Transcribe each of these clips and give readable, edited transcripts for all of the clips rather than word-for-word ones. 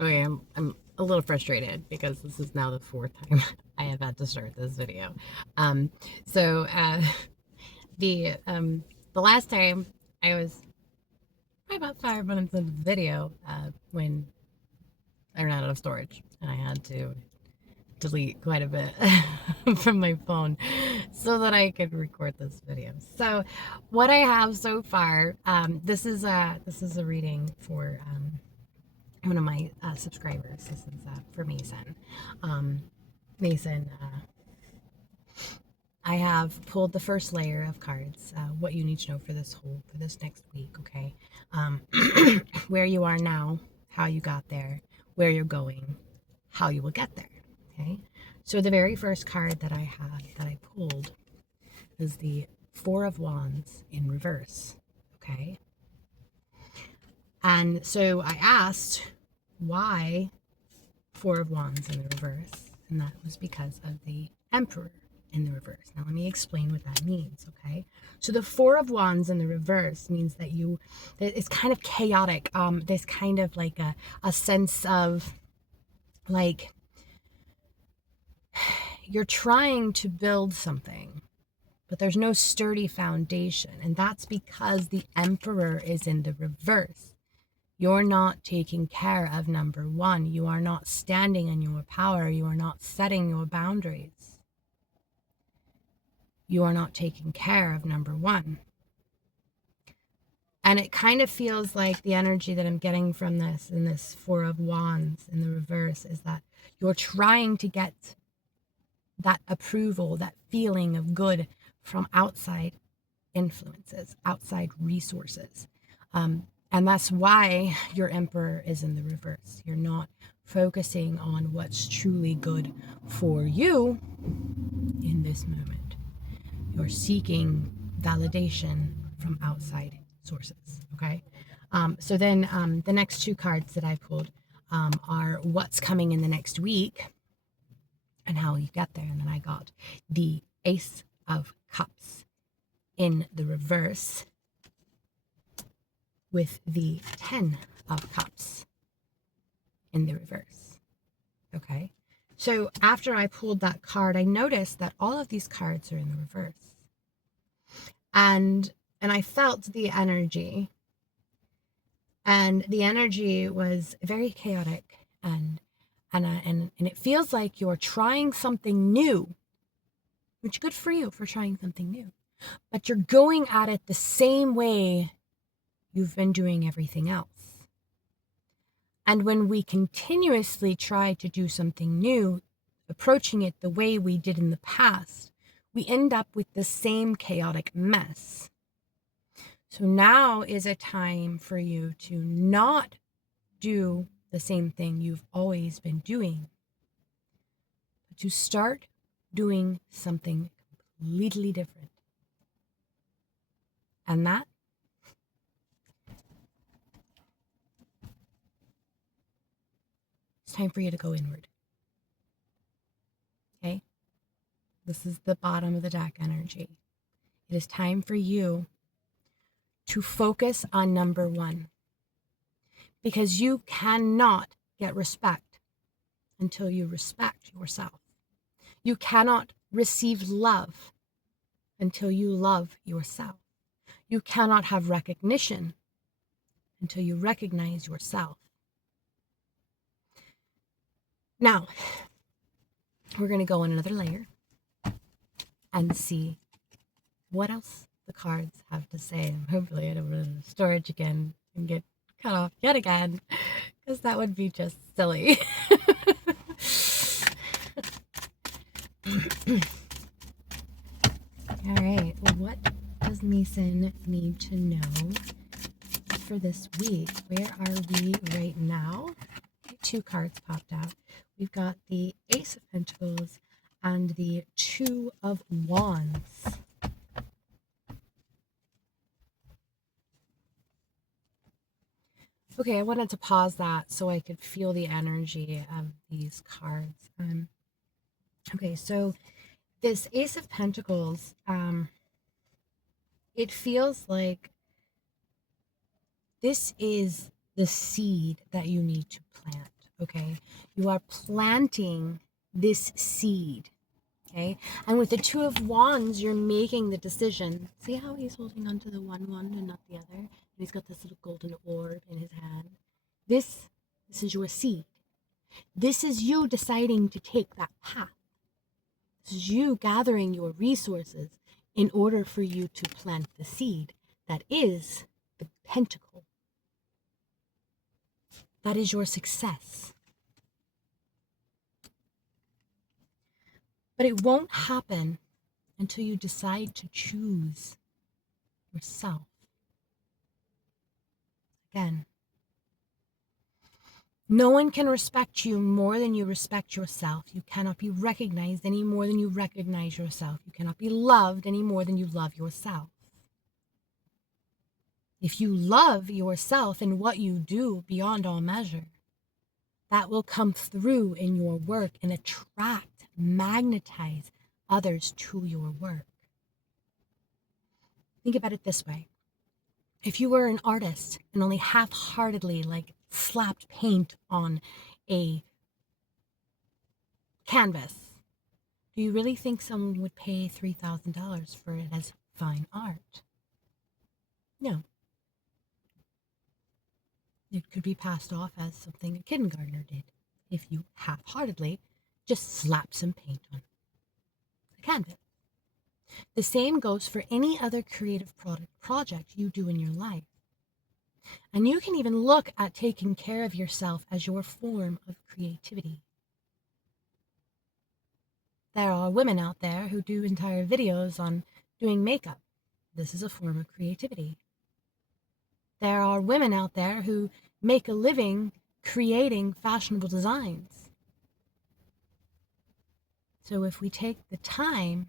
Okay, I'm a little frustrated because this is now the fourth time I have had to start this video. Um, so the um the last time I was probably about 5 minutes into the video when I ran out of storage and I had to delete quite a bit from my phone so that I could record this video. So what I have so far, this is a reading for one of my subscribers. This is for Mason. Mason, I have pulled the first layer of cards. What you need to know for this next week. Okay, um, where you are now, how you got there, where you're going, how you will get there. Okay, so the very first card that I pulled is the Four of Wands in reverse. Okay, and so I asked why Four of Wands in the reverse, and that was because of the Emperor in the reverse. Now, let me explain what that means, okay? So, the Four of Wands in the reverse means that it's kind of chaotic. There's kind of like a sense of like you're trying to build something, but there's no sturdy foundation, and that's because the Emperor is in the reverse. You're not taking care of number one. You are not standing in your power. You are not setting your boundaries. You are not taking care of number one. And it kind of feels like the energy that I'm getting from this in this Four of Wands in the reverse is that you're trying to get that approval, that feeling of good from outside influences, outside resources. And that's why your Emperor is in the reverse. You're not focusing on what's truly good for you in this moment. You're seeking validation from outside sources, okay? So then the next two cards that I pulled are what's coming in the next week and how you get there. And then I got the Ace of Cups in the reverse with the 10 of Cups in the reverse. Okay. So after I pulled that card, I noticed that all of these cards are in the reverse. And I felt the energy. And the energy was very chaotic and it feels like you're trying something new, which good for you for trying something new. But you're going at it the same way you've been doing everything else. And when we continuously try to do something new, approaching it the way we did in the past, we end up with the same chaotic mess. So now is a time for you to not do the same thing you've always been doing, but to start doing something completely different. And that it's time for you to go inward. Okay? This is the bottom of the deck energy. It is time for you to focus on number one, because you cannot get respect until you respect yourself. You cannot receive love until you love yourself. You cannot have recognition until you recognize yourself. Now, we're going to go in another layer and see what else the cards have to say. Hopefully I don't run out of storage again and get cut off yet again, because that would be just silly. All right, well, what does Mason need to know for this week? Where are we right now? Two cards popped out. We've got the Ace of Pentacles and the Two of Wands. Okay, I wanted to pause that so I could feel the energy of these cards. Okay, so this Ace of Pentacles, it feels like this is the seed that you need to plant, okay? You are planting this seed, okay? And with the Two of Wands, you're making the decision. See how he's holding onto the one wand and not the other? And he's got this little golden orb in his hand. This is your seed. This is you deciding to take that path. This is you gathering your resources in order for you to plant the seed that is the pentacle. That is your success. But it won't happen until you decide to choose yourself. Again, no one can respect you more than you respect yourself. You cannot be recognized any more than you recognize yourself. You cannot be loved any more than you love yourself. If you love yourself and what you do beyond all measure, that will come through in your work and attract, magnetize others to your work. Think about it this way. If you were an artist and only half-heartedly slapped paint on a canvas, do you really think someone would pay $3,000 for it as fine art? No. It could be passed off as something a kindergartner did if you half-heartedly just slap some paint on the canvas. The same goes for any other creative project you do in your life. And you can even look at taking care of yourself as your form of creativity. There are women out there who do entire videos on doing makeup. This is a form of creativity. There are women out there who make a living creating fashionable designs. So if we take the time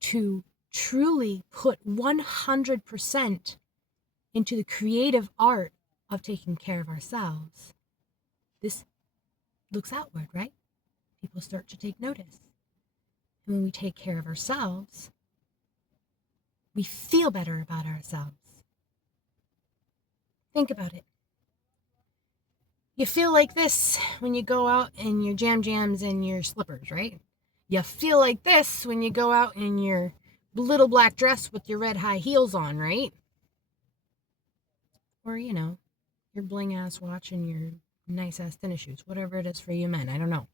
to truly put 100% into the creative art of taking care of ourselves, this looks outward, right? People start to take notice. And when we take care of ourselves, we feel better about ourselves. Think about it. You feel like this when you go out in your jams and your slippers, right? You feel like this when you go out in your little black dress with your red high heels on, right? Or, your bling ass watch and your nice ass tennis shoes, whatever it is for you men, I don't know.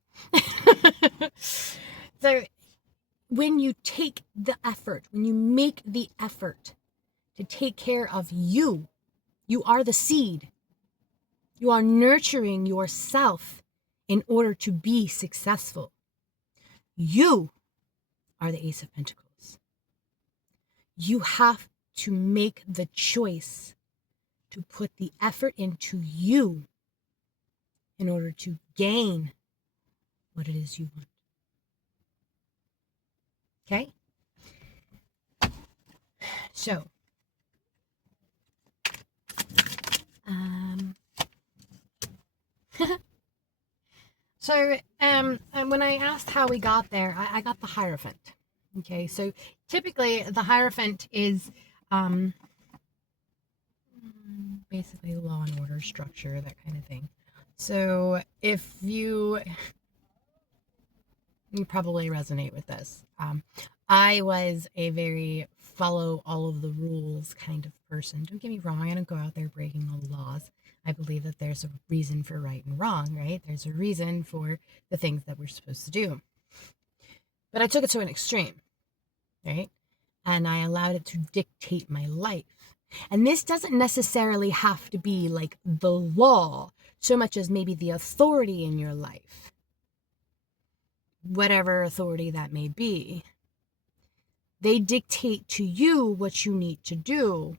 So when you take the effort, when you make the effort to take care of you, you are the seed. You are nurturing yourself in order to be successful. You are the Ace of Pentacles. You have to make the choice to put the effort into you in order to gain what it is you want. Okay? So, when I asked how we got there, I got the Hierophant. Okay, so typically the Hierophant is basically law and order, structure, that kind of thing. So if you probably resonate with this. I was a very follow all of the rules kind of person. Don't get me wrong, I don't go out there breaking all the laws. I believe that there's a reason for right and wrong, right? There's a reason for the things that we're supposed to do. But I took it to an extreme, right? And I allowed it to dictate my life. And this doesn't necessarily have to be like the law, so much as maybe the authority in your life. Whatever authority that may be. They dictate to you what you need to do,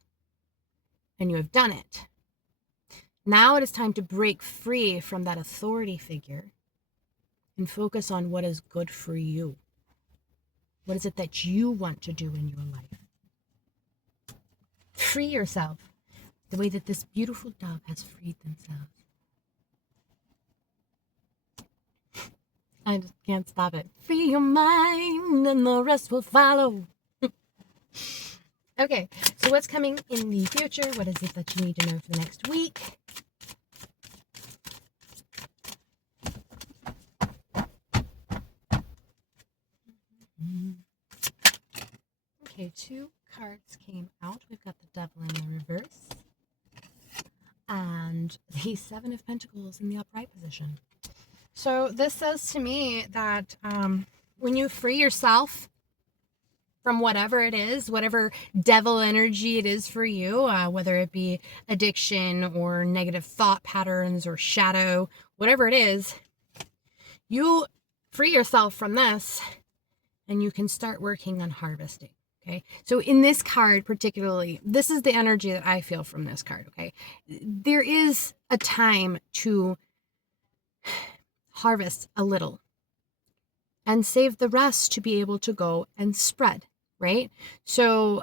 and you have done it. Now it is time to break free from that authority figure and focus on what is good for you. What is it that you want to do in your life? Free yourself the way that this beautiful dove has freed themselves. I just can't stop it. Free your mind and the rest will follow. Okay, so what's coming in the future? What is it that you need to know for the next week? Okay, 2 cards came out. We've got the Devil in the reverse and the 7 of Pentacles in the upright position. So this says to me that when you free yourself from whatever it is, whatever devil energy it is for you, whether it be addiction or negative thought patterns or shadow, whatever it is, you free yourself from this and you can start working on harvesting. Okay. So in this card particularly, this is the energy that I feel from this card. Okay. There is a time to harvest a little and save the rest to be able to go and spread, right? So,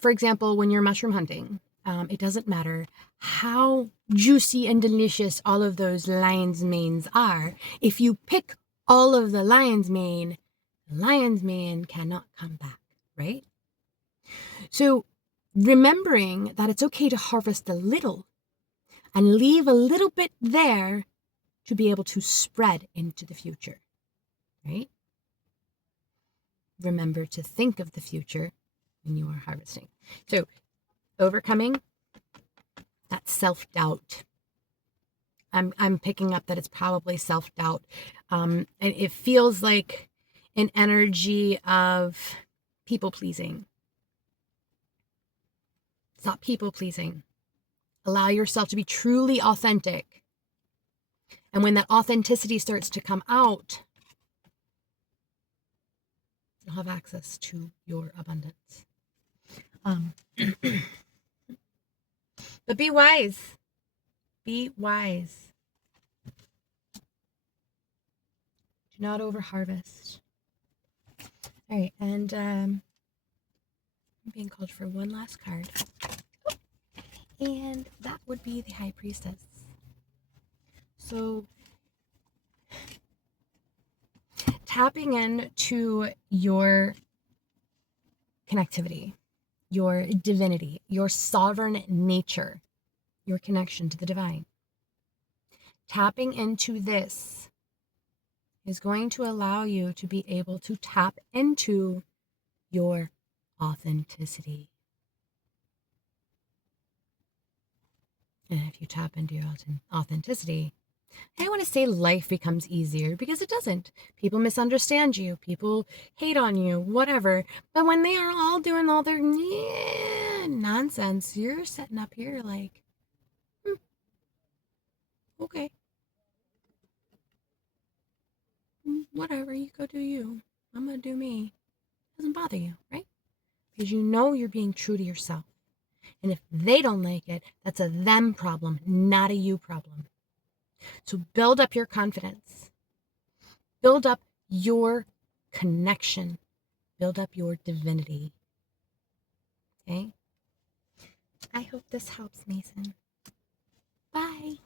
for example, when you're mushroom hunting, it doesn't matter how juicy and delicious all of those lion's manes are. If you pick all of the lion's mane cannot come back, right? So remembering that it's okay to harvest a little and leave a little bit there to be able to spread into the future, right? Remember to think of the future when you are harvesting. So overcoming that self-doubt. I'm picking up that it's probably self-doubt. And it feels like an energy of people-pleasing. Stop people-pleasing. Allow yourself to be truly authentic. And when that authenticity starts to come out, you'll have access to your abundance. But be wise. Be wise. Do not overharvest. All right, and I'm being called for one last card. And that would be the High Priestess. So tapping into your connectivity, your divinity, your sovereign nature, your connection to the divine. Tapping into this is going to allow you to be able to tap into your authenticity. And if you tap into your authenticity, I don't want to say life becomes easier, because it doesn't. People misunderstand you. People hate on you, whatever. But when they are all doing all their nonsense, you're sitting up here like, okay. Whatever, you go do you. I'm going to do me. It doesn't bother you, right? Because you know you're being true to yourself. And if they don't like it, that's a them problem, not a you problem. So build up your confidence. Build up your connection. Build up your divinity. Okay? I hope this helps, Mason. Bye.